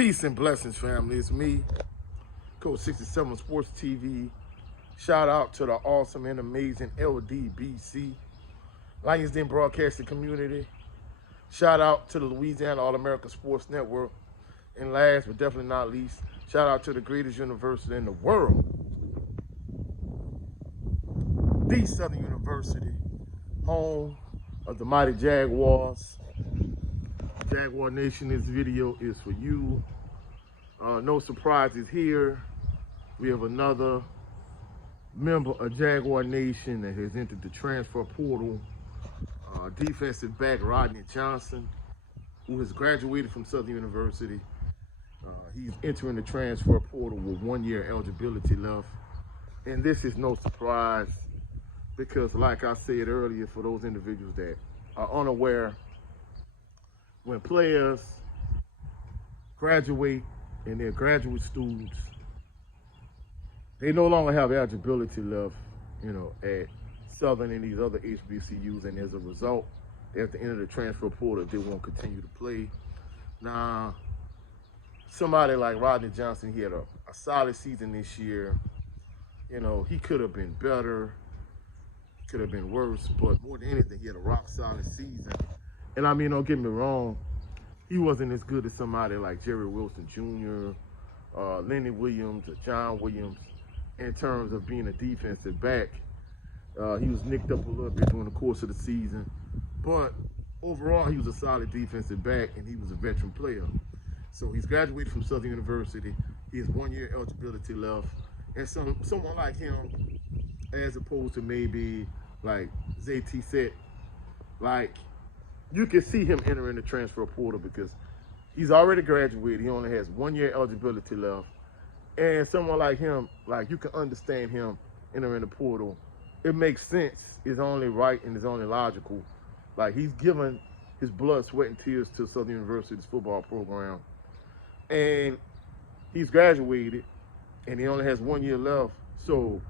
Peace and blessings, family. It's me, Coach 67 Sports TV. Shout out to the awesome and amazing LDBC, Lions Den Broadcasting Community. Shout out to the Louisiana All-America Sports Network. And last but definitely not least, shout out to the greatest university in the world, the Southern University, home of the mighty Jaguars. Jaguar Nation, this video is for you. No surprises here. We have another member of Jaguar Nation that has entered the transfer portal. Defensive back Rodney Johnson, who has graduated from Southern University. He's entering the transfer portal with 1 year eligibility left. And this is no surprise because, like I said earlier, for those individuals that are unaware, when players graduate and they're graduate students, they no longer have eligibility left, at Southern and these other HBCUs, and as a result, they have to enter the transfer portal if they won't continue to play. Now, somebody like Rodney Johnson, he had a solid season this year. He could have been better, could have been worse, but more than anything, he had a rock solid season. And I mean, don't get me wrong, he wasn't as good as somebody like Jerry Wilson Jr., Lenny Williams, or John Williams in terms of being a defensive back. He was nicked up a little bit during the course of the season, but overall, he was a solid defensive back, and he was a veteran player. So he's graduated from Southern University. He has 1 year eligibility left. And someone like him, as opposed to maybe like ZT said, like, you can see him entering the transfer portal because he's already graduated. He only has 1 year eligibility left. And someone like him, like, you can understand him entering the portal. It makes sense. It's only right and it's only logical. Like, he's given his blood, sweat, and tears to Southern University's football program. And he's graduated, and he only has 1 year left. So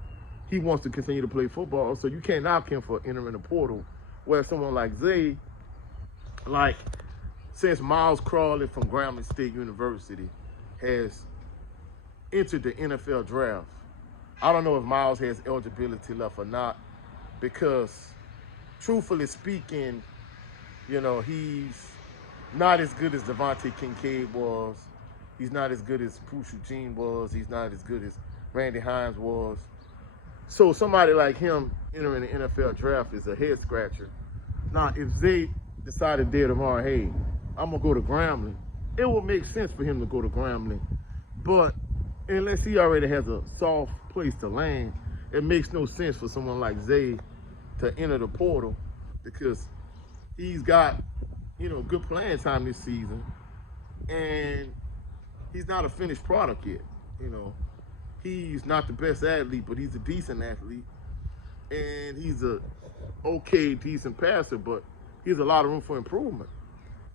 he wants to continue to play football. So you can't knock him for entering the portal. Whereas someone like Zay, like, since Miles Crawley from Grambling State University has entered the NFL draft, I don't know if Miles has eligibility left or not, because truthfully speaking, he's not as good as Devontae Kincaid was. He's not as good as Bruce Eugene was. He's not as good as Randy Hines was. So somebody like him entering the NFL draft is a head scratcher. Now, if Zay decided there tomorrow, hey, I'm going to go to Grambling, it would make sense for him to go to Grambling. But unless he already has a soft place to land, it makes no sense for someone like Zay to enter the portal because he's got, good playing time this season. And he's not a finished product yet. He's not the best athlete, but he's a decent athlete. And he's a okay, decent passer, but he has a lot of room for improvement.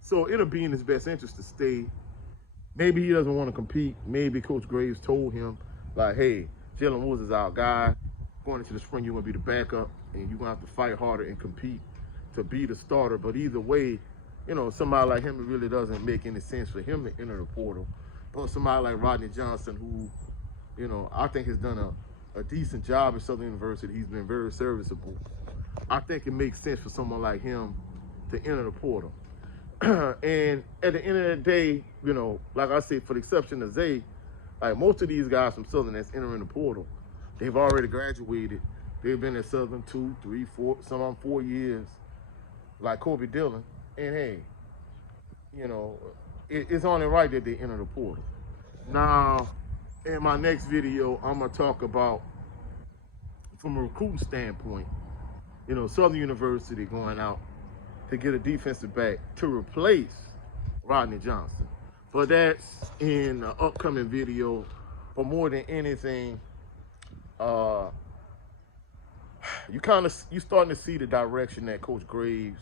So it'll be in his best interest to stay. Maybe he doesn't want to compete. Maybe Coach Graves told him, like, hey, Jalen Woods is our guy. Going into the spring, you're going to be the backup, and you're going to have to fight harder and compete to be the starter. But either way, somebody like him, it really doesn't make any sense for him to enter the portal. But somebody like Rodney Johnson, who, I think has done a decent job at Southern University. He's been very serviceable. I think it makes sense for someone like him to enter the portal. And at the end of the day, like I said, for the exception of Zay, like most of these guys from Southern that's entering the portal, they've already graduated. They've been at Southern 2, 3, 4, some of them 4 years, like Kobe Dillon. And hey, it's only right that they enter the portal. Now, in my next video, I'm going to talk about, from a recruiting standpoint, Southern University going out to get a defensive back to replace Rodney Johnson. But that's in the upcoming video. But more than anything, you starting to see the direction that Coach Graves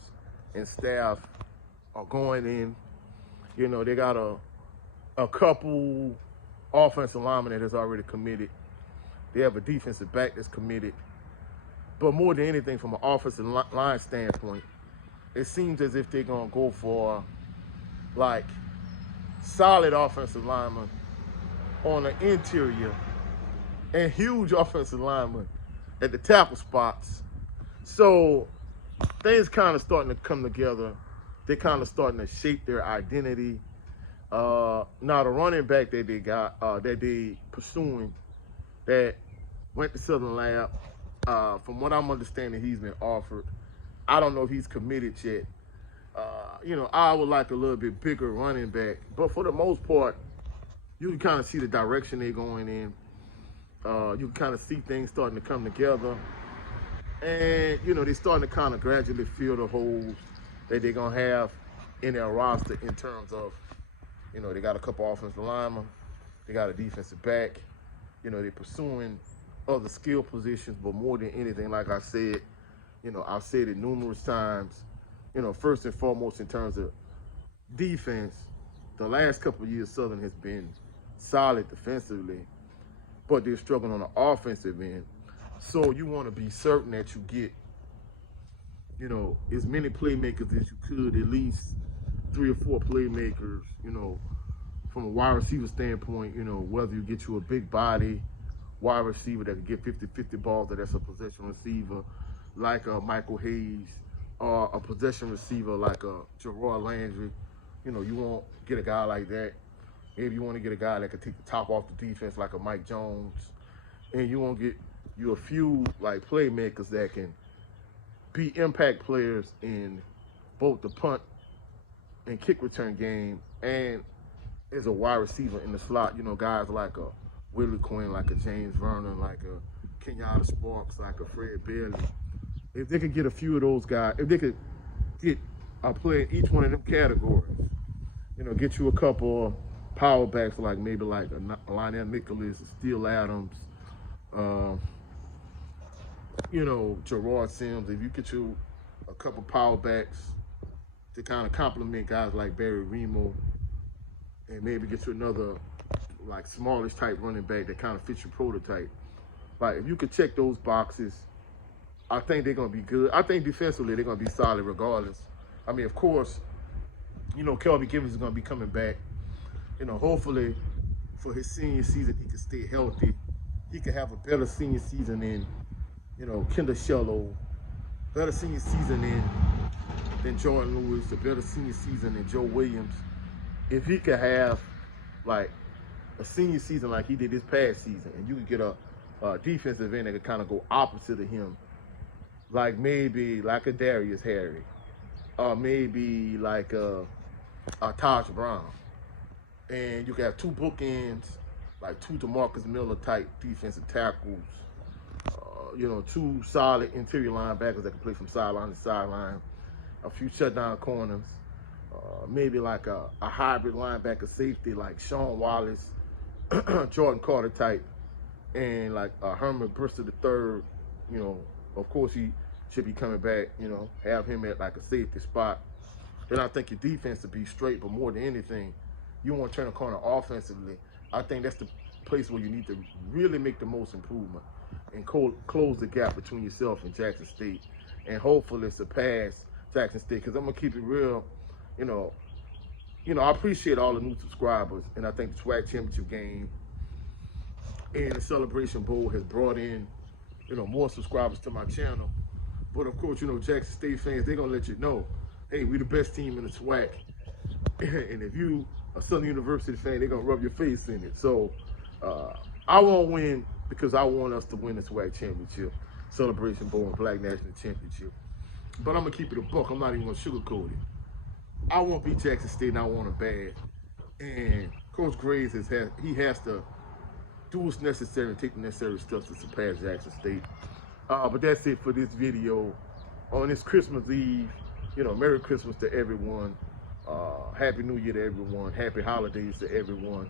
and staff are going in. They got a couple offensive linemen that has already committed. They have a defensive back that's committed. But more than anything, from an offensive line standpoint, it seems as if they're going to go for, like, solid offensive linemen on the interior, and huge offensive linemen at the tackle spots. So things kind of starting to come together. They're kind of starting to shape their identity. Now the running back that they got, that they pursuing, that went to Southern Lab, from what I'm understanding, he's been offered. I don't know if he's committed yet. I would like a little bit bigger running back, but for the most part, you can kind of see the direction they're going in. You can kind of see things starting to come together. And, they're starting to kind of gradually fill the holes that they're going to have in their roster in terms of, they got a couple offensive linemen, they got a defensive back, they're pursuing other skill positions, but more than anything, like I said, I've said it numerous times, first and foremost in terms of defense, the last couple of years Southern has been solid defensively, but they're struggling on the offensive end. So you want to be certain that you get, as many playmakers as you could, at least 3 or 4 playmakers, from a wide receiver standpoint, whether you get you a big body wide receiver that can get 50-50 balls, that's a possession receiver like Michael Hayes, or a possession receiver like Gerard Landry. You won't get a guy like that. Maybe you want to get a guy that can take the top off the defense like a Mike Jones. And you won't get you a few like playmakers that can be impact players in both the punt and kick return game, and as a wide receiver in the slot, guys like a Willie Quinn, like a James Vernon, like a Kenyatta Sparks, like a Fred Bailey. If they could get a few of those guys, if they could get a player in each one of them categories, get you a couple of power backs like maybe like a Lionel Nicholas, Steele Adams, Gerard Sims. If you get you a couple power backs to kind of complement guys like Barry Remo, and maybe get you another like smallish type running back that kind of fits your prototype. Like if you could check those boxes, I think they're gonna be good. I think defensively they're gonna be solid regardless. I mean, of course, Kelby Givens is gonna be coming back. Hopefully for his senior season he can stay healthy. He can have a better senior season than, Kendall Shello, better senior season than Jordan Lewis, a better senior season than Joe Williams. If he could have like a senior season like he did this past season, and you could get a defensive end that could kind of go opposite of him, like maybe like a Darius Harry, or maybe like a Taj Brown, and you could have 2 bookends, like 2 DeMarcus Miller type defensive tackles, 2 solid interior linebackers that can play from sideline to sideline, a few shutdown corners, maybe like a hybrid linebacker safety like Sean Wallace, Jordan Carter type, and like Herman Bristol III. Of course he should be coming back. Have him at like a safety spot. Then I think your defense will be straight, but more than anything, you want to turn a corner offensively. I think that's the place where you need to really make the most improvement and close the gap between yourself and Jackson State, and hopefully surpass Jackson State. Because I'm gonna keep it real, I appreciate all the new subscribers, and I think the SWAC championship game and the Celebration Bowl has brought in, more subscribers to my channel. But of course, Jackson State fans, they're gonna let you know, hey, we the best team in the SWAC. And if you a Southern University fan, they're gonna rub your face in it. So I won't win because I want us to win the SWAC championship, Celebration Bowl, and Black National Championship. But I'm gonna keep it a buck. I'm not even gonna sugarcoat it. I won't beat Jackson State, and I want it bad. And Coach Graves has to do what's necessary and take the necessary steps to surpass Jackson State. But that's it for this video on this Christmas Eve. Merry Christmas to everyone. Happy New Year to everyone. Happy holidays to everyone.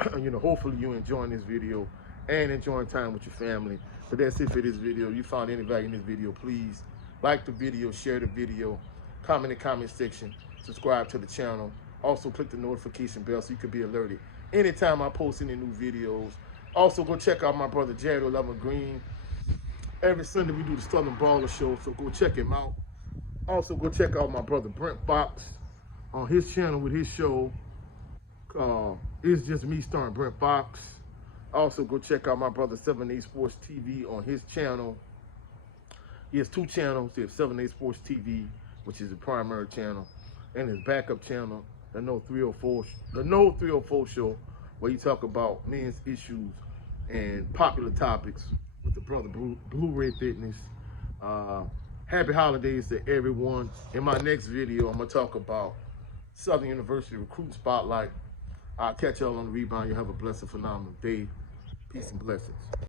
Hopefully you enjoying this video and enjoying time with your family. But that's it for this video. If you found any value in this video, please like the video, share the video, comment in the comment section, subscribe to the channel. Also click the notification bell so you can be alerted anytime I post any new videos. Also go check out my brother Jared 11 Green. Every Sunday we do the Southern Baller Show, so go check him out. Also go check out my brother Brent Fox on his channel with his show, It's Just Me starring Brent Fox. Also, go check out my brother 7A Sports TV on his channel. He has 2 channels. He has 7A Sports TV, which is the primary channel, and his backup channel, the No 304 Show, where he talk about men's issues and popular topics with the brother Blue Red Fitness. Happy holidays to everyone. In my next video, I'm gonna talk about Southern University Recruit Spotlight. I'll catch y'all on the rebound. You have a blessed, phenomenal day. Peace and blessings.